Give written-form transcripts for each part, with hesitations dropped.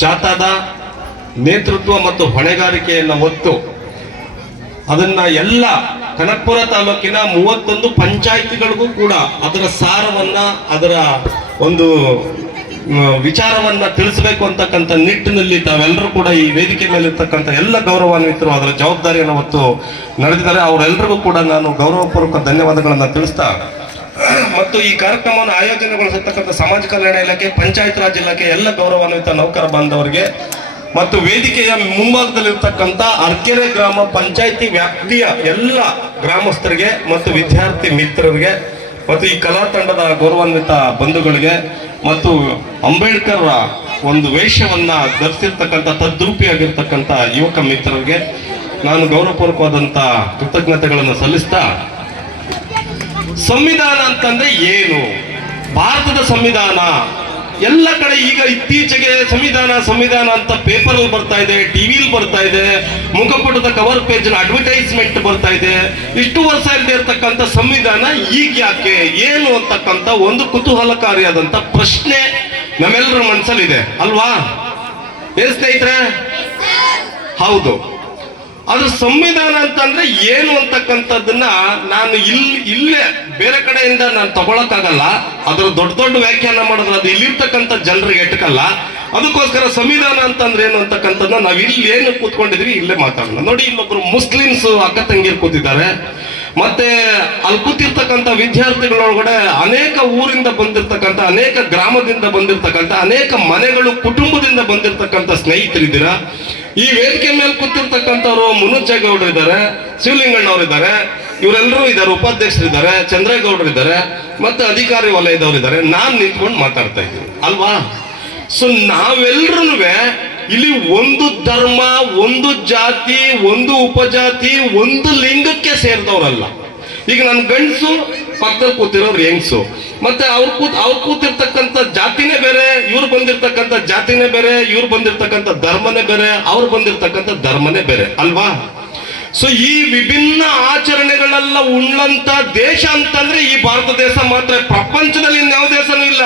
ಜಾಥಾದ ನೇತೃತ್ವ ಮತ್ತು ಹೊಣೆಗಾರಿಕೆಯನ್ನು ಹೊತ್ತು ಅದನ್ನ ಎಲ್ಲ ಕನಕಪುರ ತಾಲೂಕಿನ 31 ಪಂಚಾಯಿತಿಗಳಿಗೂ ಕೂಡ ಅದರ ಸಾರವನ್ನ ಅದರ ಒಂದು ವಿಚಾರವನ್ನ ತಿಳಿಸಬೇಕು ಅಂತಕ್ಕಂಥ ನಿಟ್ಟಿನಲ್ಲಿ ತಾವೆಲ್ಲರೂ ಕೂಡ ಈ ವೇದಿಕೆ ಮೇಲೆ ಇರ್ತಕ್ಕಂಥ ಎಲ್ಲ ಗೌರವಾನ್ವಿತರು ಅದರ ಜವಾಬ್ದಾರಿಯನ್ನು ಹೊತ್ತು ನಡೆದಿದ್ದಾರೆ. ಅವರೆಲ್ಲರಿಗೂ ಕೂಡ ನಾನು ಗೌರವಪೂರ್ವಕ ಧನ್ಯವಾದಗಳನ್ನು ತಿಳಿಸ್ತಾ ಮತ್ತು ಈ ಕಾರ್ಯಕ್ರಮವನ್ನು ಆಯೋಜನೆಗೊಳಿಸಿರ್ತಕ್ಕಂಥ ಸಮಾಜ ಕಲ್ಯಾಣ ಇಲಾಖೆ, ಪಂಚಾಯತ್ ರಾಜ್ ಇಲಾಖೆ ಎಲ್ಲ ಗೌರವಾನ್ವಿತ ನೌಕರ ಬಾಂಧವರಿಗೆ ಮತ್ತು ವೇದಿಕೆಯ ಮುಂಭಾಗದಲ್ಲಿರ್ತಕ್ಕಂಥ ಅರ್ಕೆರೆ ಗ್ರಾಮ ಪಂಚಾಯಿತಿ ವ್ಯಾಪ್ತಿಯ ಎಲ್ಲ ಗ್ರಾಮಸ್ಥರಿಗೆ ಮತ್ತು ವಿದ್ಯಾರ್ಥಿ ಮಿತ್ರರಿಗೆ ಮತ್ತು ಈ ಕಲಾ ತಂಡದ ಗೌರವಾನ್ವಿತ ಬಂಧುಗಳಿಗೆ ಮತ್ತು ಅಂಬೇಡ್ಕರ್ ಒಂದು ವೇಷವನ್ನ ಧರಿಸಿರ್ತಕ್ಕಂಥ ತದ್ರೂಪಿಯಾಗಿರ್ತಕ್ಕಂಥ ಯುವಕ ಮಿತ್ರರಿಗೆ ನಾನು ಗೌರವಪೂರ್ವಕವಾದಂಥ ಕೃತಜ್ಞತೆಗಳನ್ನು ಸಲ್ಲಿಸ್ತಾ, ಸಂವಿಧಾನ ಅಂತಂದ್ರೆ ಏನು? ಭಾರತದ ಸಂವಿಧಾನ ಎಲ್ಲ ಕಡೆ ಈಗ ಇತ್ತೀಚೆಗೆ ಸಂವಿಧಾನ ಅಂತ ಪೇಪರ್ ಅಲ್ಲಿ ಬರ್ತಾ ಇದೆ, ಟಿವಿಲಿ ಬರ್ತಾ ಇದೆ, ಮುಖಪುಟದ ಕವರ್ ಪೇಜ್ ಅಡ್ವರ್ಟೈಸ್ಮೆಂಟ್ ಬರ್ತಾ ಇದೆ. ಇಷ್ಟು ವರ್ಷ ಇಲ್ಲದೆ ಇರ್ತಕ್ಕಂಥ ಸಂವಿಧಾನ ಈಗ ಯಾಕೆ, ಏನು ಅಂತಕ್ಕಂಥ ಒಂದು ಕುತೂಹಲಕಾರಿಯಾದಂತ ಪ್ರಶ್ನೆ ನಮ್ಮೆಲ್ಲರ ಮನಸ್ಸಲ್ಲಿದೆ ಅಲ್ವಾ? ಏನ್ ಸ್ನೇಹಿತರೆ? ಹೌದು. ಅದ್ರ ಸಂವಿಧಾನ ಅಂತಂದ್ರೆ ಏನು ಅಂತಕ್ಕಂಥದ್ದನ್ನ ನಾನು ಇಲ್ಲೇ ಬೇರೆ ಕಡೆಯಿಂದ ನಾನು ತಗೊಳಕ್ಕಾಗಲ್ಲ. ಅದ್ರ ದೊಡ್ಡ ವ್ಯಾಖ್ಯಾನ ಮಾಡಿದ್ರೆ ಅದು ಇಲ್ಲಿರ್ತಕ್ಕಂಥ ಜನರಿಗೆ ಎಟಕಲ್ಲ. ಅದಕ್ಕೋಸ್ಕರ ಸಂವಿಧಾನ ಅಂತಂದ್ರೆ ಏನು ಅಂತಕ್ಕಂಥದ್ದನ್ನ ನಾವು ಇಲ್ಲಿ ಏನು ಕೂತ್ಕೊಂಡಿದ್ವಿ ಇಲ್ಲೇ ಮಾತಾಡೋಣ. ನೋಡಿ, ಇಲ್ಲೊಬ್ರು ಮುಸ್ಲಿಮ್ಸ್ ಅಕ್ಕ ತಂಗಿರು ಕೂತಿದ್ದಾರೆ. ಮತ್ತೆ ಅಲ್ಲಿ ಕೂತಿರ್ತಕ್ಕಂಥ ವಿದ್ಯಾರ್ಥಿಗಳೊಳಗಡೆ ಅನೇಕ ಊರಿಂದ ಬಂದಿರ್ತಕ್ಕಂಥ, ಅನೇಕ ಗ್ರಾಮದಿಂದ ಬಂದಿರ್ತಕ್ಕಂಥ, ಅನೇಕ ಮನೆಗಳು ಕುಟುಂಬದಿಂದ ಬಂದಿರ್ತಕ್ಕಂಥ ಸ್ನೇಹಿತರಿದ್ದೀರಾ. ಈ ವೇದಿಕೆ ಮೇಲೆ ಕೂತಿರ್ತಕ್ಕಂಥವ್ರು ಮುನುಜ್ಜೇಗೌಡರು ಇದ್ದಾರೆ, ಶಿವಲಿಂಗಣ್ಣವ್ರು ಇದ್ದಾರೆ, ಇವರೆಲ್ಲರೂ ಇದ್ದಾರೆ, ಉಪಾಧ್ಯಕ್ಷರಿದ್ದಾರೆ, ಚಂದ್ರೇಗೌಡರು ಇದ್ದಾರೆ, ಮತ್ತೆ ಅಧಿಕಾರಿ ವಲಯದವರು ಇದ್ದಾರೆ. ನಾನ್ ನಿಂತ್ಕೊಂಡು ಮಾತಾಡ್ತಾ ಇದ್ದೀನಿ ಅಲ್ವಾ? ಸೊ ನಾವೆಲ್ಲರೂ ಇಲ್ಲಿ ಒಂದು ಧರ್ಮ, ಒಂದು ಜಾತಿ, ಒಂದು ಉಪಜಾತಿ, ಒಂದು ಲಿಂಗಕ್ಕೆ ಸೇರಿದವರಲ್ಲ. ಈಗ ನನ್ನ ಗಂಡಸು, ಪಕ್ಕದಲ್ಲಿ ಕೂತಿರೋರು ಹೆಂಗ್ಸು, ಮತ್ತೆ ಅವ್ರು ಕೂತಿರ್ತಕ್ಕಂಥ ಜಾತಿನೇ ಬೇರೆ, ಇವ್ರು ಬಂದಿರ್ತಕ್ಕಂಥ ಜಾತಿನೇ ಬೇರೆ, ಇವ್ರು ಬಂದಿರ್ತಕ್ಕಂಥ ಧರ್ಮನೇ ಬೇರೆ, ಅವ್ರು ಬಂದಿರ್ತಕ್ಕಂಥ ಧರ್ಮನೇ ಬೇರೆ ಅಲ್ವಾ? ಸೊ ಈ ವಿಭಿನ್ನ ಆಚರಣೆಗಳೆಲ್ಲ ಉಳ್ಳಂತ ದೇಶ ಅಂತಂದ್ರೆ ಈ ಭಾರತ ದೇಶ ಮಾತ್ರ. ಪ್ರಪಂಚದಲ್ಲಿ ಇನ್ಯಾವ ದೇಶನೂ ಇಲ್ಲ.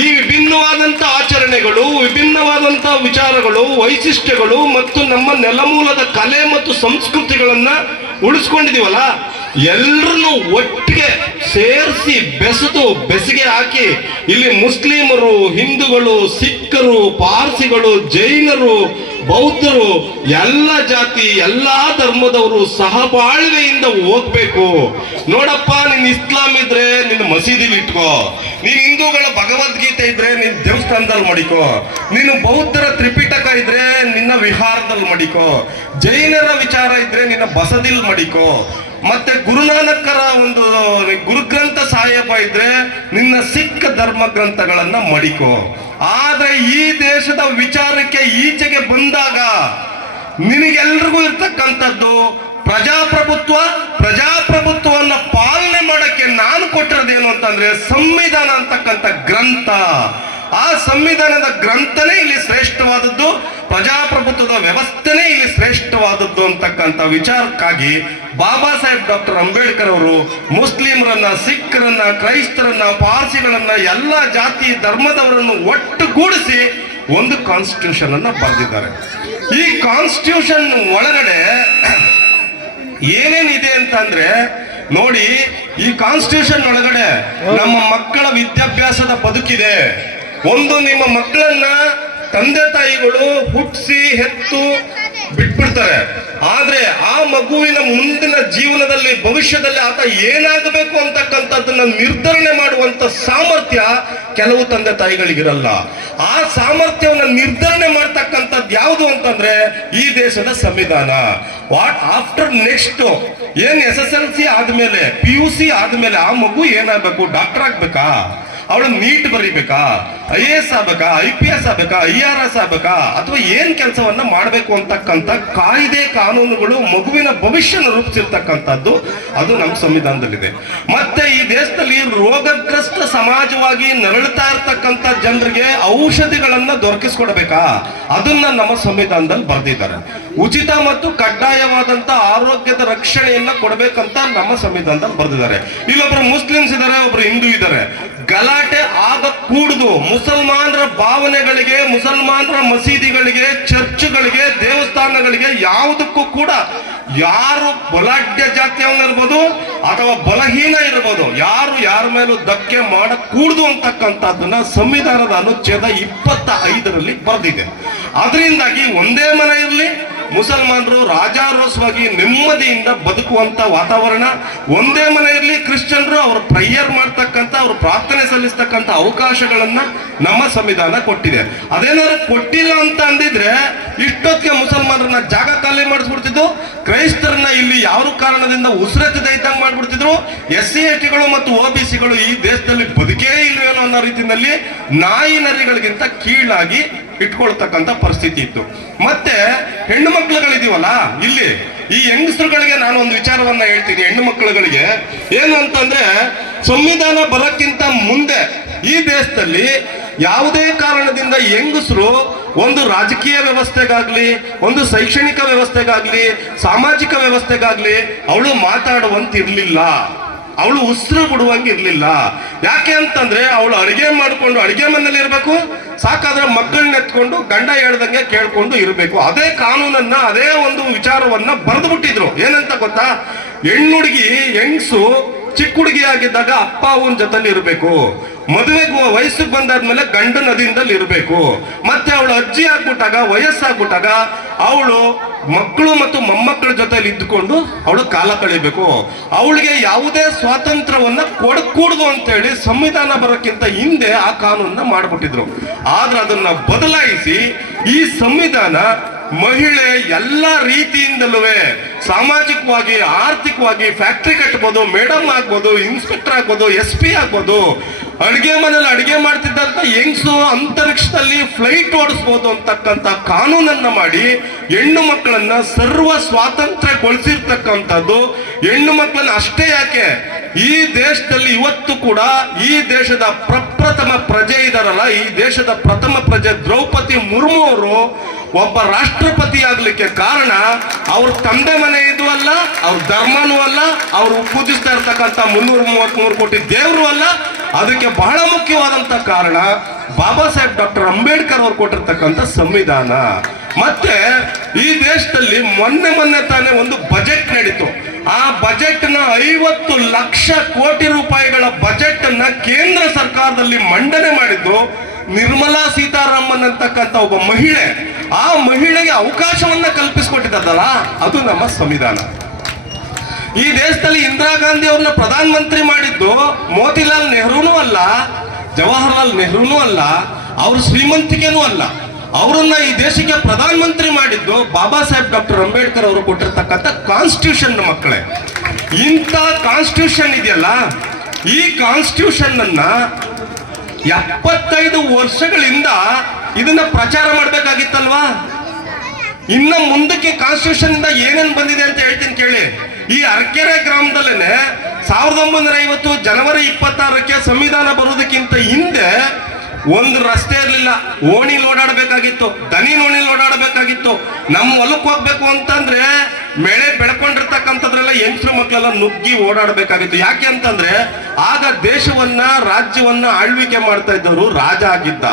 ಈ ವಿಭಿನ್ನವಾದಂಥ ಆಚರಣೆಗಳು, ವಿಭಿನ್ನವಾದಂಥ ವಿಚಾರಗಳು, ವೈಶಿಷ್ಟ್ಯಗಳು ಮತ್ತು ನಮ್ಮ ನೆಲಮೂಲದ ಕಲೆ ಮತ್ತು ಸಂಸ್ಕೃತಿಗಳನ್ನ ಉಳಿಸ್ಕೊಂಡಿದೀವಲ್ಲ, ಎಲ್ಲರನ್ನು ಒಟ್ಟಿಗೆ ಸೇರಿಸಿ ಬೆಸಿಗೆ ಹಾಕಿ ಇಲ್ಲಿ ಮುಸ್ಲಿಮರು, ಹಿಂದೂಗಳು, ಸಿಖ್ಖರು, ಪಾರ್ಸಿಗಳು, ಜೈನರು, ಬೌದ್ಧರು, ಎಲ್ಲ ಜಾತಿ, ಎಲ್ಲಾ ಧರ್ಮದವರು ಸಹಬಾಳ್ವೆಯಿಂದ ಹೋಗ್ಬೇಕು. ನೋಡಪ್ಪ, ನೀನ್ ಇಸ್ಲಾಂ ಇದ್ರೆ ನಿನ್ನ ಮಸೀದಿಲಿ ಇಟ್ಕೋ, ನೀನ್ ಹಿಂದೂಗಳ ಭಗವದ್ಗೀತೆ ಇದ್ರೆ ನಿನ್ ದೇವಸ್ಥಾನದಲ್ಲಿ ಮಡಿಕೋ, ನೀನು ಬೌದ್ಧರ ತ್ರಿಪಿಟಕ ಇದ್ರೆ ನಿನ್ನ ವಿಹಾರದಲ್ಲಿ ಮಡಿಕೋ, ಜೈನರ ವಿಚಾರ ಇದ್ರೆ ನಿನ್ನ ಬಸದಿಲ್ ಮಡಿಕೋ, ಮತ್ತೆ ಗುರುನಾನಕರ ಒಂದು ಗುರುಗ್ರಂಥ ಸಾಹೇಬ ಇದ್ರೆ ನಿನ್ನ ಸಿಖ್ ಧರ್ಮ ಗ್ರಂಥಗಳನ್ನ ಮಡಿಕೋ. ಆದ್ರೆ ಈ ದೇಶದ ವಿಚಾರಕ್ಕೆ ಈಚೆಗೆ ಬಂದಾಗ ನಿನಗೆಲ್ರಿಗೂ ಇರ್ತಕ್ಕಂಥದ್ದು ಪ್ರಜಾಪ್ರಭುತ್ವವನ್ನ ಪಾಲನೆ ಮಾಡಕ್ಕೆ ನಾನು ಕೊಟ್ಟಿರೋದೇನು ಅಂತಂದ್ರೆ ಸಂವಿಧಾನ ಅಂತಕ್ಕಂಥ ಗ್ರಂಥ. ಆ ಸಂವಿಧಾನದ ಗ್ರಂಥನೇ ಇಲ್ಲಿ ಶ್ರೇಷ್ಠವಾದದ್ದು, ಪ್ರಜಾಪ್ರಭುತ್ವದ ವ್ಯವಸ್ಥೆನೇ ಇಲ್ಲಿ ಶ್ರೇಷ್ಠವಾದದ್ದು ಅಂತಕ್ಕಂಥ ವಿಚಾರಕ್ಕಾಗಿ ಬಾಬಾ ಸಾಹೇಬ್ ಡಾಕ್ಟರ್ ಅಂಬೇಡ್ಕರ್ ಅವರು ಮುಸ್ಲಿಮರನ್ನ, ಸಿಖ್ರನ್ನ, ಕ್ರೈಸ್ತರನ್ನ, ಪಾರ್ಸಿಗಳನ್ನ, ಎಲ್ಲ ಜಾತಿ ಧರ್ಮದವರನ್ನು ಒಟ್ಟುಗೂಡಿಸಿ ಒಂದು ಕಾನ್ಸ್ಟಿಟ್ಯೂಷನ್ ಅನ್ನ ಬರೆದಿದ್ದಾರೆ. ಈ ಕಾನ್ಸ್ಟಿಟ್ಯೂಷನ್ ಒಳಗಡೆ ಏನೇನಿದೆ ಅಂತಂದ್ರೆ ನೋಡಿ, ಈ ಕಾನ್ಸ್ಟಿಟ್ಯೂಷನ್ ಒಳಗಡೆ ನಮ್ಮ ಮಕ್ಕಳ ವಿದ್ಯಾಭ್ಯಾಸದ ಬದುಕಿದೆ. ಒಂದು, ನಿಮ್ಮ ಮಕ್ಕಳನ್ನ ತಂದೆ ತಾಯಿಗಳು ಹುಟ್ಟಿಸಿ ಹೆತ್ತು ಬಿಟ್ಬಿಡ್ತಾರೆ. ಆದ್ರೆ ಆ ಮಗುವಿನ ಮುಂದಿನ ಜೀವನದಲ್ಲಿ, ಭವಿಷ್ಯದಲ್ಲಿ ಆತ ಏನಾಗಬೇಕು ಅಂತಕ್ಕಂಥದ್ದನ್ನ ನಿರ್ಧರಣೆ ಮಾಡುವಂತ ಸಾಮರ್ಥ್ಯ ಕೆಲವು ತಂದೆ ತಾಯಿಗಳಿಗಿರಲ್ಲ. ಆ ಸಾಮರ್ಥ್ಯವನ್ನು ನಿರ್ಧರಣೆ ಮಾಡ್ತಕ್ಕಂಥದ್ದು ಯಾವುದು ಅಂತಂದ್ರೆ ಈ ದೇಶದ ಸಂವಿಧಾನ. ವಾಟ್ ಆಫ್ಟರ್ ನೆಕ್ಸ್ಟ್ ಏನ್ SSLC ಆದ್ಮೇಲೆ, PUC ಆದ್ಮೇಲೆ ಆ ಮಗು ಏನಾಗಬೇಕು? ಡಾಕ್ಟರ್ ಆಗ್ಬೇಕಾ? ಅವಳು ನೀಟ್ ಬರೀಬೇಕಾ? IAS ಆಗ್ಬೇಕಾ? IPS ಆಗ್ಬೇಕಾ? IRS ಆಗ್ಬೇಕಾ? ಅಥವಾ ಏನ್ ಕೆಲಸವನ್ನ ಮಾಡಬೇಕು ಅಂತಕ್ಕಂಥ ಕಾಯ್ದೆ ಕಾನೂನುಗಳು ಮಗುವಿನ ಭವಿಷ್ಯನ ರೂಪಿಸಿರ್ತಕ್ಕಂಥದ್ದು ಅದು ನಮ್ಮ ಸಂವಿಧಾನದಲ್ಲಿದೆ. ಮತ್ತೆ ಈ ದೇಶದಲ್ಲಿ ರೋಗಗ್ರಸ್ತ ಸಮಾಜವಾಗಿ ನರಳುತ್ತಾ ಇರ್ತಕ್ಕಂಥ ಜನರಿಗೆ ಔಷಧಿಗಳನ್ನ ದೊರಕಿಸ್ಕೊಡ್ಬೇಕಾ? ಅದನ್ನ ನಮ್ಮ ಸಂವಿಧಾನದಲ್ಲಿ ಬರೆದಿದ್ದಾರೆ. ಉಚಿತ ಮತ್ತು ಕಡ್ಡಾಯವಾದಂತ ಆರೋಗ್ಯದ ರಕ್ಷಣೆಯನ್ನ ಕೊಡಬೇಕಂತ ನಮ್ಮ ಸಂವಿಧಾನದಲ್ಲಿ ಬರೆದಿದ್ದಾರೆ. ಇಲ್ಲೊಬ್ರು ಮುಸ್ಲಿಮ್ಸ್ ಇದ್ದಾರೆ, ಒಬ್ರು ಹಿಂದೂ ಇದ್ದಾರೆ. ಗಲಾಟೆ ಆಗ ಕೂಡುದು. ಮುಸಲ್ಮಾನರ ಭಾವನೆಗಳಿಗೆ, ಮುಸಲ್ಮಾನರ ಮಸೀದಿಗಳಿಗೆ, ಚರ್ಚ್ಗಳಿಗೆ, ದೇವಸ್ಥಾನಗಳಿಗೆ ಯಾವುದಕ್ಕೂ ಕೂಡ ಯಾರು ಬಲಾಢ್ಯ ಜಾತಿಯವನಿರ್ಬೋದು ಅಥವಾ ಬಲಹೀನ ಇರ್ಬೋದು, ಯಾರು ಯಾರ ಮೇಲೂ ಧಕ್ಕೆ ಮಾಡಕೂಡ್ದು ಅಂತಕ್ಕಂಥದ್ದನ್ನ ಸಂವಿಧಾನದ ಅನುಚ್ಛೇದ 25ರಲ್ಲಿ ಬರೆದಿದೆ. ಅದರಿಂದಾಗಿ ಒಂದೇ ಮನೆ ಇರಲಿ, ಮುಸಲ್ಮಾನರು ರಾಜಾರೋಸವಾಗಿ ನೆಮ್ಮದಿಯಿಂದ ಬದುಕುವಂತ ವಾತಾವರಣ, ಒಂದೇ ಮನೆ ಇರಲಿ ಕ್ರಿಶ್ಚಿಯನ್ರು ಅವರು ಪ್ರೇಯರ್ ಮಾಡ್ತಕ್ಕಂಥ, ಅವರು ಪ್ರಾರ್ಥನೆ ಸಲ್ಲಿಸ್ತಕ್ಕಂಥ ಅವಕಾಶಗಳನ್ನ ನಮ್ಮ ಸಂವಿಧಾನ ಕೊಟ್ಟಿದೆ. ಅದೇನಾದ್ರು ಕೊಟ್ಟಿಲ್ಲ ಅಂತ ಅಂದಿದ್ರೆ ಇಷ್ಟೊತ್ತಿಗೆ ಮುಸಲ್ಮಾನರನ್ನ ಜಾಗ ಖಾಲಿ ಮಾಡಿಸ್ಬಿಡ್ತಿದ್ದು, ಕ್ರೈಸ್ತರನ್ನ ಇಲ್ಲಿ ಯಾವ ಕಾರಣದಿಂದ ಉಸಿರೆತ್ತದೇ ಇದ್ದಂಗೆ ಮಾಡ್ಬಿಡ್ತಿದ್ರು, SC STಗಳು ಮತ್ತು OBCಗಳು ಈ ದೇಶದಲ್ಲಿ ಬದುಕೇ ಇಲ್ವೇನೋ ಅನ್ನೋ ರೀತಿಯಲ್ಲಿ ನಾಯಿ ನರಿಗಳಿಗಿಂತ ಕೀಳಾಗಿ ಇಟ್ಕೊಳ್ತಕ್ಕಂಥ ಪರಿಸ್ಥಿತಿ ಇತ್ತು. ಮತ್ತೆ ಹೆಣ್ಣು ಮಕ್ಕಳುಗಳಿದೀವಲ್ಲ ಇಲ್ಲಿ, ಈ ಹೆಂಗಸರುಗಳಿಗೆ ನಾನು ಒಂದು ವಿಚಾರವನ್ನ ಹೇಳ್ತೀನಿ. ಹೆಣ್ಣು ಮಕ್ಕಳುಗಳಿಗೆ ಏನು ಅಂತಂದ್ರೆ, ಸಂವಿಧಾನ ಬರೋಕ್ಕಿಂತ ಮುಂದೆ ಈ ದೇಶದಲ್ಲಿ ಯಾವುದೇ ಕಾರಣದಿಂದ ಹೆಂಗಸರು ಒಂದು ರಾಜಕೀಯ ವ್ಯವಸ್ಥೆಗಾಗ್ಲಿ, ಒಂದು ಶೈಕ್ಷಣಿಕ ವ್ಯವಸ್ಥೆಗಾಗ್ಲಿ, ಸಾಮಾಜಿಕ ವ್ಯವಸ್ಥೆಗಾಗ್ಲಿ ಅವಳು ಮಾತಾಡುವಂತಿರ್ಲಿಲ್ಲ, ಅವಳು ಉಸಿರು ಬಿಡುವಂಗೆ ಇರ್ಲಿಲ್ಲ. ಯಾಕೆ ಅಂತಂದ್ರೆ ಅವಳು ಅಡಿಗೆ ಮಾಡಿಕೊಂಡು ಅಡಿಗೆ ಮನೇಲಿ ಇರಬೇಕು, ಸಾಕಾದ್ರೆ ಮಕ್ಕಳನ್ನ ಎತ್ಕೊಂಡು ಗಂಡ ಹೇಳ್ದಂಗೆ ಕೇಳ್ಕೊಂಡು ಇರಬೇಕು. ಅದೇ ಕಾನೂನನ್ನ, ಅದೇ ಒಂದು ವಿಚಾರವನ್ನ ಬರೆದು ಬಿಟ್ಟಿದ್ರು. ಏನಂತ ಗೊತ್ತಾ, ಹೆಣ್ಣುಡುಗಿ ಹೆಂಗಸು ಚಿಕ್ಕ ಹುಡುಗಿ ಆಗಿದ್ದಾಗ ಅಪ್ಪ ಅವನ ಜೊತೆಲಿ ಇರಬೇಕು, ಮದುವೆಗೆ ವಯಸ್ಸಿಗೆ ಬಂದಾದ್ಮೇಲೆ ಗಂಡನ ಅಧೀನದಲ್ಲಿ ಇರಬೇಕು, ಮತ್ತೆ ಅವಳು ಅಜ್ಜಿ ಆಗ್ಬಿಟ್ಟಾಗ, ವಯಸ್ಸಾಗ್ಬಿಟ್ಟಾಗ ಅವಳು ಮಕ್ಕಳು ಮತ್ತು ಮೊಮ್ಮಕ್ಕಳ ಜೊತೆಲಿ ಇದ್ದುಕೊಂಡು ಅವಳು ಕಾಲ ಕಳಿಬೇಕು. ಅವಳಿಗೆ ಯಾವುದೇ ಸ್ವಾತಂತ್ರ್ಯವನ್ನ ಕೊಡಕೂಡದು ಅಂತೇಳಿ ಸಂವಿಧಾನ ಬರೋಕ್ಕಿಂತ ಹಿಂದೆ ಆ ಕಾನೂನನ್ನ ಮಾಡ್ಬಿಟ್ಟಿದ್ರು. ಆದ್ರೆ ಅದನ್ನ ಬದಲಾಯಿಸಿ ಈ ಸಂವಿಧಾನ ಮಹಿಳೆ ಎಲ್ಲ ರೀತಿಯಿಂದಲೂ ಸಾಮಾಜಿಕವಾಗಿ, ಆರ್ಥಿಕವಾಗಿ ಫ್ಯಾಕ್ಟ್ರಿ ಕಟ್ಬೋದು, ಮೇಡಮ್ ಆಗ್ಬೋದು, ಇನ್ಸ್ಪೆಕ್ಟರ್ ಆಗ್ಬೋದು, SP ಆಗ್ಬೋದು, ಅಡಿಗೆ ಮನೇಲಿ ಅಡಿಗೆ ಮಾಡ್ತಿದ್ದಂತ ಹೆಂಗಸು ಅಂತರಿಕ್ಷದಲ್ಲಿ ಫ್ಲೈಟ್ ಓಡಿಸ್ಬೋದು ಅಂತಕ್ಕಂಥ ಕಾನೂನನ್ನ ಮಾಡಿ ಹೆಣ್ಣು ಮಕ್ಕಳನ್ನ ಸರ್ವ ಸ್ವಾತಂತ್ರ್ಯಗೊಳಿಸಿರ್ತಕ್ಕಂಥದ್ದು. ಹೆಣ್ಣು ಮಕ್ಕಳನ್ನ ಅಷ್ಟೇ ಯಾಕೆ, ಈ ದೇಶದಲ್ಲಿ ಇವತ್ತು ಕೂಡ ಈ ದೇಶದ ಪ್ರಪ್ರಥಮ ಪ್ರಜೆ ಇದಾರಲ್ಲ, ಈ ದೇಶದ ಪ್ರಥಮ ಪ್ರಜೆ ದ್ರೌಪದಿ ಮುರ್ಮು ಅವರು ಒಬ್ಬ ರಾಷ್ಟ್ರಪತಿ ಆಗ್ಲಿಕ್ಕೆ ಕಾರಣ ಅವ್ರ ತಂದೆ ಮನೆ ಇದು ಅಲ್ಲ, ಅವ್ರ ಧರ್ಮನೂ ಅಲ್ಲ, ಅವರು ಪೂಜಿಸ್ತಾ ಇರ್ತಕ್ಕಂಥ 333 ಕೋಟಿ ದೇವರು ಅಲ್ಲ. ಅದಕ್ಕೆ ಬಹಳ ಮುಖ್ಯವಾದಂತ ಕಾರಣ ಬಾಬಾ ಸಾಹೇಬ್ ಡಾಕ್ಟರ್ ಅಂಬೇಡ್ಕರ್ ಅವರು ಕೊಟ್ಟಿರ್ತಕ್ಕಂಥ ಸಂವಿಧಾನ. ಮತ್ತೆ ಈ ದೇಶದಲ್ಲಿ ಮೊನ್ನೆ ತಾನೇ ಒಂದು ಬಜೆಟ್ ನಡೀತು. ಆ ಬಜೆಟ್ ನ 50 ಲಕ್ಷ ಕೋಟಿ ರೂಪಾಯಿಗಳ ಬಜೆಟ್ ಅನ್ನ ಕೇಂದ್ರ ಸರ್ಕಾರದಲ್ಲಿ ಮಂಡನೆ ಮಾಡಿದ್ದು ನಿರ್ಮಲಾ ಸೀತಾರಾಮನ್ ಅಂತಕ್ಕಂಥ ಒಬ್ಬ ಮಹಿಳೆ. ಆ ಮಹಿಳೆಗೆ ಅವಕಾಶವನ್ನ ಕಲ್ಪಿಸಿಕೊಟ್ಟಿದ್ದಲ್ಲ, ಅದು ನಮ್ಮ ಸಂವಿಧಾನ. ಈ ದೇಶದಲ್ಲಿ ಇಂದಿರಾ ಗಾಂಧಿ ಅವ್ರನ್ನ ಪ್ರಧಾನ ಮಂತ್ರಿ ಮಾಡಿದ್ದು ಮೋತಿಲಾಲ್ ನೆಹರೂನೂ ಅಲ್ಲ, ಜವಾಹರ್ಲಾಲ್ ನೆಹರೂನೂ ಅಲ್ಲ, ಅವ್ರ ಶ್ರೀಮಂತಿಕೆನೂ ಅಲ್ಲ. ಅವರನ್ನ ಈ ದೇಶಕ್ಕೆ ಪ್ರಧಾನ ಮಂತ್ರಿ ಮಾಡಿದ್ದು ಬಾಬಾ ಸಾಹೇಬ್ ಡಾಕ್ಟರ್ ಅಂಬೇಡ್ಕರ್ ಅವರು ಕೊಟ್ಟಿರ್ತಕ್ಕಂಥ ಕಾನ್ಸ್ಟಿಟ್ಯೂಷನ್ ಮಕ್ಕಳೇ. ಇಂಥ ಕಾನ್ಸ್ಟಿಟ್ಯೂಷನ್ ಇದೆಯಲ್ಲ, ಈ ಕಾನ್ಸ್ಟಿಟ್ಯೂಷನ್ ಅನ್ನ 75 ವರ್ಷಗಳಿಂದ ಇದನ್ನ ಪ್ರಚಾರ ಮಾಡ್ಬೇಕಾಗಿತ್ತಲ್ವಾ? ಇನ್ನ ಮುಂದಕ್ಕೆ ಕಾನ್ಸ್ಟಿಟ್ಯೂಷನ್ ಇಂದ ಏನೇನ್ ಬಂದಿದೆ ಅಂತ ಹೇಳ್ತೀನಿ ಕೇಳಿ. ಈ ಅರಕೆರೆ ಗ್ರಾಮದಲ್ಲೇನೆ 1950 ಜನವರಿ 26ಕ್ಕೆ ಸಂವಿಧಾನ ಬರೋದಕ್ಕಿಂತ ಹಿಂದೆ ಒಂದು ರಸ್ತೆ ಇರಲಿಲ್ಲ, ಓಣಿಲಿ ಓಡಾಡಬೇಕಾಗಿತ್ತು, ದನಿ ಓಣಿಲಿ ಓಡಾಡಬೇಕಾಗಿತ್ತು. ನಮ್ಮ ಹೊಲಕ್ಕೆ ಹೋಗ್ಬೇಕು ಅಂತಂದ್ರೆ ಬೆಳೆ ಬೆಳ್ಕೊಂಡಿರ್ತಕ್ಕಂಥದ್ರೆಲ್ಲ ಹೆಂಗಸರು ಮಕ್ಕಳೆಲ್ಲ ನುಗ್ಗಿ ಓಡಾಡಬೇಕಾಗಿತ್ತು. ಯಾಕೆ ಅಂತಂದ್ರೆ ಆಗ ದೇಶವನ್ನ, ರಾಜ್ಯವನ್ನ ಆಳ್ವಿಕೆ ಮಾಡ್ತಾ ಇದ್ದವರು ರಾಜ ಆಗಿದ್ದ.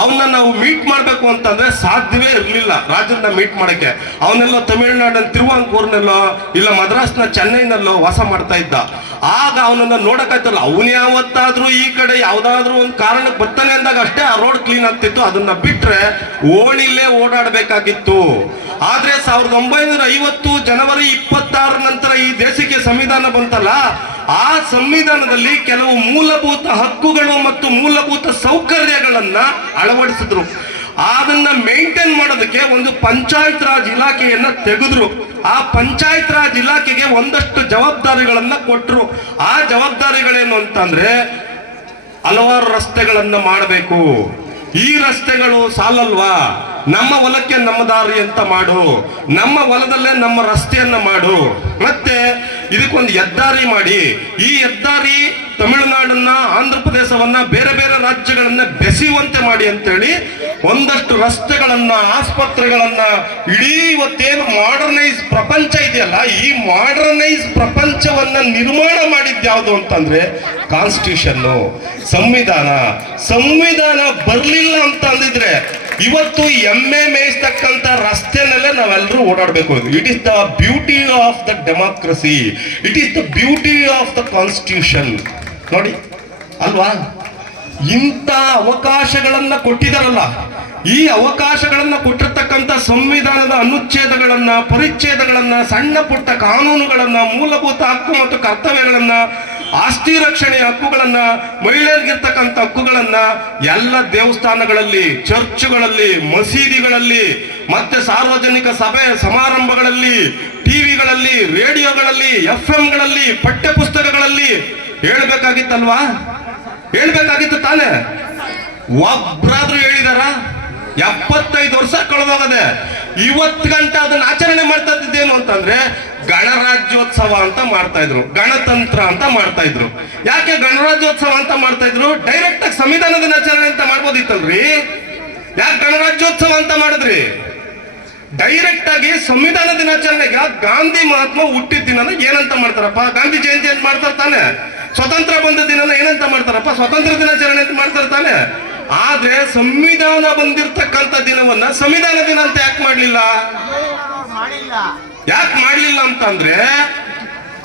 ಅವನ್ನ ನಾವು ಮೀಟ್ ಮಾಡ್ಬೇಕು ಅಂತಂದ್ರೆ ಸಾಧ್ಯವೇ ಇರಲಿಲ್ಲ ರಾಜರನ್ನ ಮೀಟ್ ಮಾಡಕ್ಕೆ. ಅವನೆಲ್ಲ ತಮಿಳುನಾಡಿನ ತಿರುವಾಂಕೂರ್ನಲ್ಲೋ ಇಲ್ಲ ಮದ್ರಾಸ್ನ ಚೆನ್ನೈನಲ್ಲೋ ವಾಸ ಮಾಡ್ತಾ ಇದ್ದ. ಆಗ ಅವನನ್ನ ನೋಡಕ್ಕಾಯ್ತಲ್ಲ, ಅವನು ಯಾವತ್ತಾದ್ರೂ ಈ ಕಡೆ ಯಾವ್ದಾದ್ರು ಒಂದು ಕಾರಣಕ್ಕೆ ಬರ್ತಾನೆ ಅಂದಾಗ ಅಷ್ಟೇ ಆ ರೋಡ್ ಕ್ಲೀನ್ ಆಗ್ತಿತ್ತು. ಅದನ್ನ ಬಿಟ್ರೆ ಓಣಿಲೇ ಓಡಾಡಬೇಕಾಗಿತ್ತು. ಆದ್ರೆ 1950 ಜನವರಿ 26 ನಂತರ ಈ ದೇಶಕ್ಕೆ ಸಂವಿಧಾನ ಬಂತಲ್ಲ, ಆ ಸಂವಿಧಾನದಲ್ಲಿ ಕೆಲವು ಮೂಲಭೂತ ಹಕ್ಕುಗಳು ಮತ್ತು ಮೂಲಭೂತ ಸೌಕರ್ಯಗಳನ್ನ ಅಳವಡಿಸಿದ್ರು. ಅದನ್ನ ಮೇಂಟೈನ್ ಮಾಡೋದಕ್ಕೆ ಒಂದು ಪಂಚಾಯತ್ ರಾಜ್ ಇಲಾಖೆಯನ್ನ ತೆಗೆದ್ರು. ಆ ಪಂಚಾಯತ್ ರಾಜ್ ಇಲಾಖೆಗೆ ಒಂದಷ್ಟು ಜವಾಬ್ದಾರಿಗಳನ್ನ ಕೊಟ್ರು. ಆ ಜವಾಬ್ದಾರಿಗಳೇನು ಅಂತಂದ್ರೆ, ಹಲವಾರು ರಸ್ತೆಗಳನ್ನ ಮಾಡಬೇಕು. ಈ ರಸ್ತೆಗಳು ಸಾಲಲ್ವಾ, ನಮ್ಮ ಹೊಲಕ್ಕೆ ನಮ್ಮ ದಾರಿ ಅಂತ ಮಾಡು, ನಮ್ಮ ಹೊಲದಲ್ಲೇ ನಮ್ಮ ರಸ್ತೆಯನ್ನ ಮಾಡು. ಮತ್ತೆ ಇದಕ್ಕೊಂದು ಹೆದ್ದಾರಿ ಮಾಡಿ, ಈ ಹೆದ್ದಾರಿ ತಮಿಳುನಾಡನ್ನ, ಆಂಧ್ರ ಪ್ರದೇಶವನ್ನ, ಬೇರೆ ಬೇರೆ ರಾಜ್ಯಗಳನ್ನ ಬೆಸೆಯುವಂತೆ ಮಾಡಿ ಅಂತೇಳಿ ಒಂದಷ್ಟು ರಸ್ತೆಗಳನ್ನ, ಆಸ್ಪತ್ರೆಗಳನ್ನ, ಇಡೀ ಇವತ್ತೇನು ಮಾಡರ್ನೈಸ್ ಪ್ರಪಂಚ ಇದೆಯಲ್ಲ, ಈ ಮಾಡರ್ನೈಸ್ ಪ್ರಪಂಚವನ್ನ ನಿರ್ಮಾಣ ಮಾಡಿದ್ದು ಯಾವುದು ಅಂತಂದ್ರೆ ಕಾನ್ಸ್ಟಿಟ್ಯೂಷನ್, ಸಂವಿಧಾನ. ಸಂವಿಧಾನ ಬರ್ಲಿಲ್ಲ ಅಂತ ಅಂದಿದ್ರೆ ಇವತ್ತು ಎಮ್ಮೆ ಮೇಯಿಸ್ತಕ್ಕಂಥ ರಸ್ತೆನಲ್ಲೇ ನಾವೆಲ್ಲರೂ ಓಡಾಡಬೇಕು. It is the beauty of the democracy, it is the beauty of the constitution. ನೋಡಿ ಅಲ್ವಾ, ಇಂಥ ಅವಕಾಶಗಳನ್ನ ಕೊಟ್ಟಿದಾರಲ್ಲ, ಈ ಅವಕಾಶಗಳನ್ನ ಕೊಟ್ಟಿರ್ತಕ್ಕಂಥ ಸಂವಿಧಾನದ ಅನುಚ್ಛೇದಗಳನ್ನ, ಪರಿಚ್ಛೇದಗಳನ್ನ, ಸಣ್ಣ ಪುಟ್ಟ ಕಾನೂನುಗಳನ್ನ, ಮೂಲಭೂತ ಹಕ್ಕು ಮತ್ತು ಕರ್ತವ್ಯಗಳನ್ನ, ಆಸ್ತಿ ರಕ್ಷಣೆ ಹಕ್ಕುಗಳನ್ನ, ಮಹಿಳೆಯರಿಗಿರ್ತಕ್ಕಂಥ ಹಕ್ಕುಗಳನ್ನ ಎಲ್ಲ ದೇವಸ್ಥಾನಗಳಲ್ಲಿ, ಚರ್ಚ್ಗಳಲ್ಲಿ, ಮಸೀದಿಗಳಲ್ಲಿ, ಮತ್ತೆ ಸಾರ್ವಜನಿಕ ಸಭೆ ಸಮಾರಂಭಗಳಲ್ಲಿ, ಟಿವಿಗಳಲ್ಲಿ, ರೇಡಿಯೋಗಳಲ್ಲಿ, FM-ಗಳಲ್ಲಿ, ಪಠ್ಯ ಪುಸ್ತಕಗಳಲ್ಲಿ ಹೇಳ್ಬೇಕಾಗಿತ್ತಲ್ವಾ? ಹೇಳ್ಬೇಕಾಗಿತ್ತು ತಾನೆ? ಒಬ್ರಾದ್ರೂ ಹೇಳಿದಾರ? 75 ವರ್ಷ ಕಳೆದೋಗದೆ ಇವತ್ತು ಗಂಟ ಅದನ್ನ ಆಚರಣೆ ಮಾಡ್ತಾ ಇದ್ದೇನು ಅಂತಂದ್ರೆ ಗಣರಾಜ್ಯೋತ್ಸವ ಅಂತ ಮಾಡ್ತಾ ಇದ್ರು, ಗಣತಂತ್ರ ಅಂತ ಮಾಡ್ತಾ ಇದ್ರು. ಯಾಕೆ ಗಣರಾಜ್ಯೋತ್ಸವ ಅಂತ ಮಾಡ್ತಾ ಇದ್ರು? ಡೈರೆಕ್ಟ್ ಆಗಿ ಸಂವಿಧಾನ ದಿನಾಚರಣೆ ಅಂತ ಮಾಡ್ಬೋದಿತ್ತಲ್ರಿ? ಯಾಕೆ ಗಣರಾಜ್ಯೋತ್ಸವ ಅಂತ ಮಾಡಿದ್ರಿ? ಡೈರೆಕ್ಟ್ ಆಗಿ ಸಂವಿಧಾನ ದಿನಾಚರಣೆಗೆ ಗಾಂಧಿ ಮಹಾತ್ಮ ಹುಟ್ಟಿದ ದಿನ ಏನಂತ ಮಾಡ್ತಾರಪ್ಪ? ಗಾಂಧಿ ಜಯಂತಿ ಅಂತ ಮಾಡ್ತಾರೆ ತಾನೆ. ಸ್ವತಂತ್ರ ಬಂದ ದಿನ ಏನಂತ ಮಾಡ್ತಾರಪ್ಪ? ಸ್ವಾತಂತ್ರ್ಯ ದಿನಾಚರಣೆ ಅಂತ ಮಾಡ್ತಾರೆ ತಾನೆ. ಆದ್ರೆ ಸಂವಿಧಾನ ಬಂದಿರತಕ್ಕಂತ ದಿನವನ್ನ ಸಂವಿಧಾನ ದಿನ ಅಂತ ಯಾಕೆ ಮಾಡ್ಲಿಲ್ಲ? ಯಾಕೆ ಮಾಡ್ಲಿಲ್ಲ ಅಂತಂದ್ರೆ,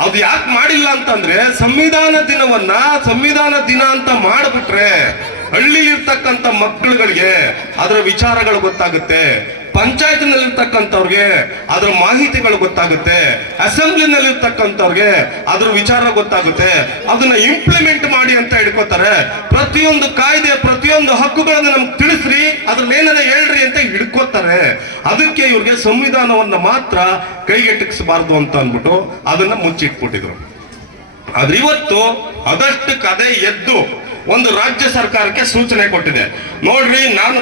ಅದು ಯಾಕೆ ಮಾಡಿಲ್ಲ ಅಂತಂದ್ರೆ, ಸಂವಿಧಾನ ದಿನವನ್ನ ಸಂವಿಧಾನ ದಿನ ಅಂತ ಮಾಡಿಬಿಟ್ರೆ ಹಳ್ಳಿಲಿರ್ತಕ್ಕಂಥ ಮಕ್ಕಳುಗಳಿಗೆ ಅದರ ವಿಚಾರಗಳು ಗೊತ್ತಾಗುತ್ತೆ, ಪಂಚಾಯತ್ನಲ್ಲಿರ್ತಕ್ಕಂಥವ್ರಿಗೆ ಅದ್ರ ಮಾಹಿತಿಗಳು ಗೊತ್ತಾಗುತ್ತೆ, ಅಸೆಂಬ್ಲಿನಲ್ಲಿರ್ತಕ್ಕಂಥವ್ರಿಗೆ ಅದ್ರ ವಿಚಾರ ಗೊತ್ತಾಗುತ್ತೆ. ಅದನ್ನ ಇಂಪ್ಲಿಮೆಂಟ್ ಮಾಡಿ ಅಂತ ಹಿಡ್ಕೋತಾರೆ. ಪ್ರತಿಯೊಂದು ಕಾಯ್ದೆ, ಪ್ರತಿಯೊಂದು ಹಕ್ಕುಗಳನ್ನು ನಮ್ಗೆ ತಿಳಿಸ್ರಿ, ಅದ್ರಲ್ಲಿ ಏನಾರ ಹೇಳ್ರಿ ಅಂತ ಹಿಡ್ಕೋತಾರೆ. ಅದಕ್ಕೆ ಇವ್ರಿಗೆ ಸಂವಿಧಾನವನ್ನ ಮಾತ್ರ ಕೈಗೆಟಕಿಸಬಾರ್ದು ಅಂತ ಅಂದ್ಬಿಟ್ಟು ಅದನ್ನ ಮುಚ್ಚಿಟ್ಬಿಟ್ಟಿದ್ರು. ಆದ್ರೆ ಇವತ್ತು ಅದಷ್ಟು ಕದೆ ಎದ್ದು ಒಂದು ರಾಜ್ಯ ಸರ್ಕಾರಕ್ಕೆ ಸೂಚನೆ ಕೊಟ್ಟಿದೆ. ನೋಡ್ರಿ, ನಾನು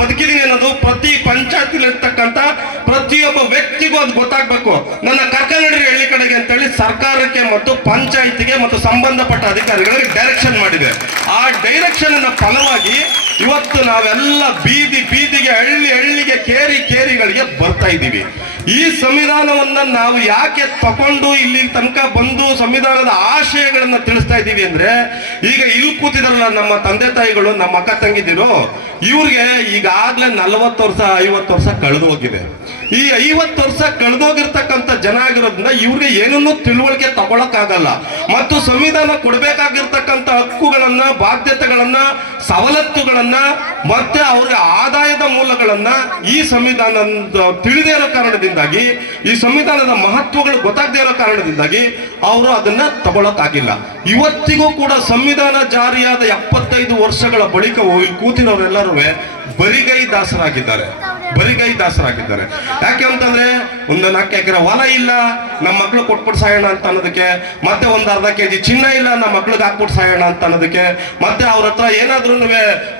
ಬದುಕಿದ್ದೀನಿ ಅನ್ನೋದು ಪ್ರತಿ ಪಂಚಾಯತಿಲಿರ್ತಕ್ಕಂಥ ಪ್ರತಿಯೊಬ್ಬ ವ್ಯಕ್ತಿಗೂ ಅದು ಗೊತ್ತಾಗ್ಬೇಕು. ನನ್ನ ಕರ್ಕೊಂಡ್ರಿ ಹಳ್ಳಿ ಕಡೆಗೆ ಅಂತೇಳಿ ಸರ್ಕಾರಕ್ಕೆ ಮತ್ತು ಪಂಚಾಯತಿಗೆ ಮತ್ತು ಸಂಬಂಧಪಟ್ಟ ಅಧಿಕಾರಿಗಳಿಗೆ ಡೈರೆಕ್ಷನ್ ಮಾಡಿದೆ. ಆ ಡೈರೆಕ್ಷನ್ ಫಲವಾಗಿ ಇವತ್ತು ನಾವೆಲ್ಲ ಬೀದಿಗೆ, ಹಳ್ಳಿಗೆ, ಕೇರಿಗಳಿಗೆ ಬರ್ತಾ ಇದ್ದೀವಿ. ಈ ಸಂವಿಧಾನವನ್ನ ನಾವು ಯಾಕೆ ತಕೊಂಡು ಇಲ್ಲಿ ತನಕ ಬಂದು ಸಂವಿಧಾನದ ಆಶಯಗಳನ್ನ ತಿಳಿಸ್ತಾ ಇದ್ದೀವಿ ಅಂದ್ರೆ, ಈಗ ಇಲ್ಲಿ ಕೂತಿದಾರಲ್ಲ ನಮ್ಮ ತಂದೆ ತಾಯಿಗಳು, ನಮ್ಮ ಅಕ್ಕ ತಂಗಿದಿರು, ಇವ್ರಿಗೆ ಈಗಾಗ್ಲೇ 40 ವರ್ಷ 50 ವರ್ಷ ಕಳೆದು ಹೋಗಿದೆ. ಈ 50 ವರ್ಷ ಕಳೆದೋಗಿರ್ತಕ್ಕಂಥ ಜನ ಆಗಿರೋದ್ರಿಂದ ಇವ್ರಿಗೆ ಏನನ್ನೂ ತಿಳುವಳಿಕೆ ತಗೊಳಕ್ಕಾಗಲ್ಲ. ಮತ್ತು ಸಂವಿಧಾನ ಕೊಡಬೇಕಾಗಿರ್ತಕ್ಕಂಥ ಹಕ್ಕುಗಳನ್ನ, ಬಾಧ್ಯತೆಗಳನ್ನ, ಸವಲತ್ತುಗಳನ್ನ, ಮತ್ತೆ ಅವ್ರಿಗೆ ಆದಾಯದ ಮೂಲಗಳನ್ನ ಈ ಸಂವಿಧಾನ ತಿಳಿದೇ ಇರೋ ಕಾರಣದಿಂದಾಗಿ, ಈ ಸಂವಿಧಾನದ ಮಹತ್ವಗಳು ಗೊತ್ತಾಗದೇ ಇರೋ ಕಾರಣದಿಂದಾಗಿ ಅವರು ಅದನ್ನ ತಗೊಳಕ್ಕಾಗಿಲ್ಲ. ಇವತ್ತಿಗೂ ಕೂಡ ಸಂವಿಧಾನ ಜಾರಿಯಾದ 75 ವರ್ಷಗಳ ಬಳಿಕ ಕೂತಿರೋರೆಲ್ಲರೂ ಬರಿಗೈ ದಾಸರಾಗಿದ್ದಾರೆ. ಯಾಕೆ ಅಂತಂದ್ರೆ, ಒಂದು 4 ಎಕರೆ ಹೊಲ ಇಲ್ಲ, ನಮ್ಮ ಮಕ್ಳು ಕೊಟ್ಬಿಟ್ಟು ಸಾಯೋಣ ಅಂತ ಅನ್ನೋದಕ್ಕೆ, ಮತ್ತೆ ಒಂದು ಅರ್ಧ ಕೆಜಿ ಚಿನ್ನ ಇಲ್ಲ, ನಮ್ಮ ಮಕ್ಳಿಗೆ ಹಾಕ್ಬಿಟ್ಟು ಸಾಯೋಣ ಅಂತ ಅನ್ನೋದಕ್ಕೆ, ಮತ್ತೆ ಅವ್ರ ಹತ್ರ ಏನಾದ್ರೂ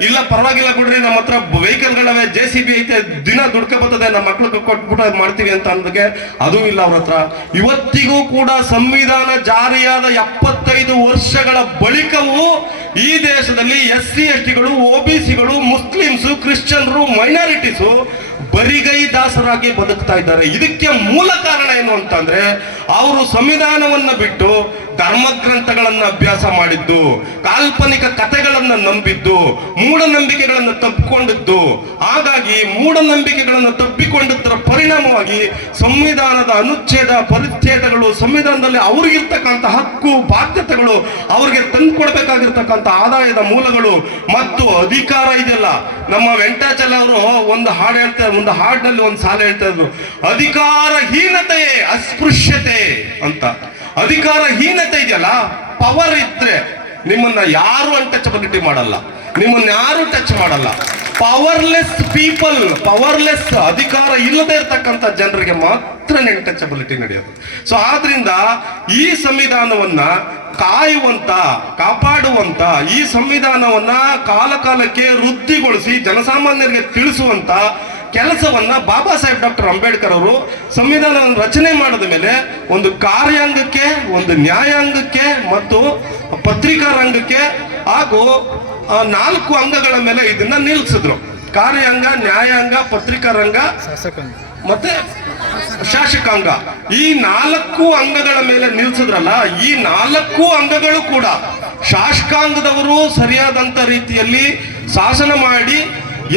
ಇಲ್ಲ ಪರವಾಗಿಲ್ಲ ಬಿಡ್ರಿ, ನಮ್ಮ ಹತ್ರ ವೆಹಿಕಲ್ಗಳವೆ, JCB ಐತೆ, ದಿನ ದುಡ್ಕ ಬರ್ತದೆ, ನಮ್ಮ ಮಕ್ಳಿಗೆ ಕೊಟ್ಬಿಟ್ಟು ಅದು ಮಾಡ್ತೀವಿ ಅಂತ ಅನ್ನೋದಕ್ಕೆ ಅದೂ ಇಲ್ಲ ಅವ್ರ ಹತ್ರ. ಇವತ್ತಿಗೂ ಕೂಡ ಸಂವಿಧಾನ ಜಾರಿಯಾದ 75 ವರ್ಷಗಳ ಬಳಿಕವೂ ಈ ದೇಶದಲ್ಲಿ SC STಗಳು, OBCಗಳು, ಮುಸ್ಲಿಮ್ಸು, ಕ್ರಿಶ್ಚಿಯನ್ರು, ಮೈನಾರಿಟೀಸು ಬರಿಗೈ ದಾಸರಾಗಿ ಬದುಕ್ತಾ ಇದ್ದಾರೆ. ಇದಕ್ಕೆ ಮೂಲ ಕಾರಣ ಏನು ಅಂತಂದ್ರೆ, ಅವರು ಸಂವಿಧಾನವನ್ನ ಬಿಟ್ಟು ಧರ್ಮಗ್ರಂಥಗಳನ್ನ ಅಭ್ಯಾಸ ಮಾಡಿದ್ದು, ಕಾಲ್ಪನಿಕ ಕಥೆಗಳನ್ನ ನಂಬಿದ್ದು, ಮೂಢನಂಬಿಕೆಗಳನ್ನು ತಪ್ಪಿಕೊಂಡಿದ್ದು. ಹಾಗಾಗಿ ಮೂಢನಂಬಿಕೆಗಳನ್ನು ತಪ್ಪಿಕೊಂಡಿದ್ದರ ಪರಿಣಾಮವಾಗಿ ಸಂವಿಧಾನದ ಅನುಚ್ಛೇದ, ಪರಿಚ್ಛೇದಗಳು, ಸಂವಿಧಾನದಲ್ಲಿ ಅವ್ರಿಗಿರ್ತಕ್ಕಂಥ ಹಕ್ಕು, ಬಾಧ್ಯತೆಗಳು, ಅವ್ರಿಗೆ ತಂದುಕೊಡ್ಬೇಕಾಗಿರ್ತಕ್ಕಂಥ ಆದಾಯದ ಮೂಲಗಳು ಮತ್ತು ಅಧಿಕಾರ ಇದೆಯಲ್ಲ. ನಮ್ಮ ವೆಂಕಟಾಚಲ ಅವರು ಒಂದು ಹಾಡು ಹೇಳ್ತಾರೆ, ಒಂದು ಹಾಡಿನಲ್ಲಿ ಒಂದು ಸಾಲ ಹೇಳ್ತಾ ಇದ್ರು, ಅಧಿಕಾರಹೀನತೆ ಅಸ್ಪೃಶ್ಯತೆ ಅಂತ. ಅಧಿಕಾರಹೀನತೆ ಇದೆಯಲ್ಲ, ಪವರ್ ಇದ್ರೆ ನಿಮ್ಮನ್ನ ಯಾರು ಅನ್ಟಚಬಿಲಿಟಿ ಮಾಡಲ್ಲ, ನಿಮ್ಮನ್ನ ಯಾರು ಟಚ್ ಮಾಡಲ್ಲ. ಪವರ್ಲೆಸ್ ಪೀಪಲ್, ಪವರ್ಲೆಸ್ ಅಧಿಕಾರ ಇಲ್ಲದೆ ಇರ್ತಕ್ಕಂಥ ಜನರಿಗೆ ಮಾತ್ರ ಅನ್ಟಚಬಿಲಿಟಿ ನಡೆಯೋದು. ಸೊ ಆದ್ರಿಂದ ಈ ಸಂವಿಧಾನವನ್ನ ಕಾಯುವಂತ, ಕಾಪಾಡುವಂತ, ಈ ಸಂವಿಧಾನವನ್ನ ಕಾಲಕ್ಕೆ ವೃದ್ಧಿಗೊಳಿಸಿ ಜನಸಾಮಾನ್ಯರಿಗೆ ತಿಳಿಸುವಂತ ಕೆಲಸವನ್ನ ಬಾಬಾ ಸಾಹೇಬ್ ಡಾಕ್ಟರ್ ಅಂಬೇಡ್ಕರ್ ಅವರು ಸಂವಿಧಾನವನ್ನು ರಚನೆ ಮಾಡಿದ ಮೇಲೆ ಒಂದು ಕಾರ್ಯಾಂಗಕ್ಕೆ, ಒಂದು ನ್ಯಾಯಾಂಗಕ್ಕೆ ಮತ್ತು ಪತ್ರಿಕಾ ರಂಗಕ್ಕೆ ಹಾಗೂ 4 ಅಂಗಗಳ ಮೇಲೆ ಇದನ್ನ ನಿಲ್ಲಿಸಿದ್ರು. ಕಾರ್ಯಾಂಗ, ನ್ಯಾಯಾಂಗ, ಪತ್ರಿಕಾ ರಂಗ ಮತ್ತೆ ಶಾಸಕಾಂಗ. ಈ 4 ಅಂಗಗಳ ಮೇಲೆ ನಿಲ್ಸಿದ್ರಲ್ಲ, ಈ 4 ಅಂಗಗಳು ಕೂಡ ಶಾಸಕಾಂಗದವರು ಸರಿಯಾದಂತ ರೀತಿಯಲ್ಲಿ ಶಾಸನ ಮಾಡಿ,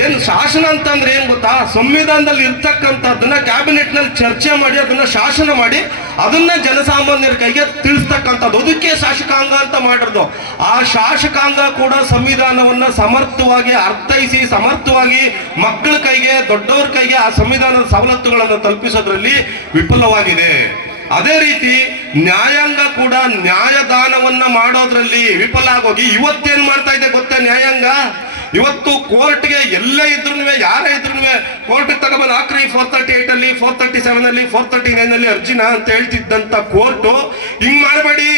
ಏನ್ ಶಾಸನ ಅಂತಂದ್ರೆ ಏನ್ ಗೊತ್ತಾ, ಸಂವಿಧಾನದಲ್ಲಿ ಇರ್ತಕ್ಕಂಥದ್ದನ್ನ ಕ್ಯಾಬಿನೆಟ್ ನಲ್ಲಿ ಚರ್ಚೆ ಮಾಡಿ ಅದನ್ನ ಶಾಸನ ಮಾಡಿ ಅದನ್ನ ಜನಸಾಮಾನ್ಯರ ಕೈಗೆ ತಿಳಿಸ್ತಕ್ಕಂಥದ್ದು, ಅದಕ್ಕೆ ಶಾಸಕಾಂಗ ಅಂತ ಮಾಡಿರೋದು. ಆ ಶಾಸಕಾಂಗ ಕೂಡ ಸಂವಿಧಾನವನ್ನ ಸಮರ್ಥವಾಗಿ ಅರ್ಥೈಸಿ ಸಮರ್ಥವಾಗಿ ಮಕ್ಕಳ ಕೈಗೆ, ದೊಡ್ಡವ್ರ ಕೈಗೆ ಆ ಸಂವಿಧಾನದ ಸವಲತ್ತುಗಳನ್ನು ತಲುಪಿಸೋದ್ರಲ್ಲಿ ವಿಫಲವಾಗಿದೆ. ಅದೇ ರೀತಿ ನ್ಯಾಯಾಂಗ ಕೂಡ ನ್ಯಾಯದಾನವನ್ನ ಮಾಡೋದ್ರಲ್ಲಿ ವಿಫಲ ಆಗೋಗಿ ಇವತ್ತೇನ್ ಮಾಡ್ತಾ ಇದೆ ಗೊತ್ತಾ ನ್ಯಾಯಾಂಗ? ಇವತ್ತು ಕೋರ್ಟ್ಗೆ ಎಲ್ಲೇ ಇದ್ರು, ಯಾರೇ ಇದ್ರು ಕೋರ್ಟ್ಗೆ ತಗೊಂಡ್ಬಂದು ಹಾಕ್ರಿ 438 ಅಲ್ಲಿ, 437 ಅಲ್ಲಿ, 439 ಅಲ್ಲಿ ಅರ್ಜಿನ ಅಂತ ಹೇಳ್ತಿದ್ದಂತ ಕೋರ್ಟು ಹಿಂಗ್ ಮಾಡಬೇಡಿ,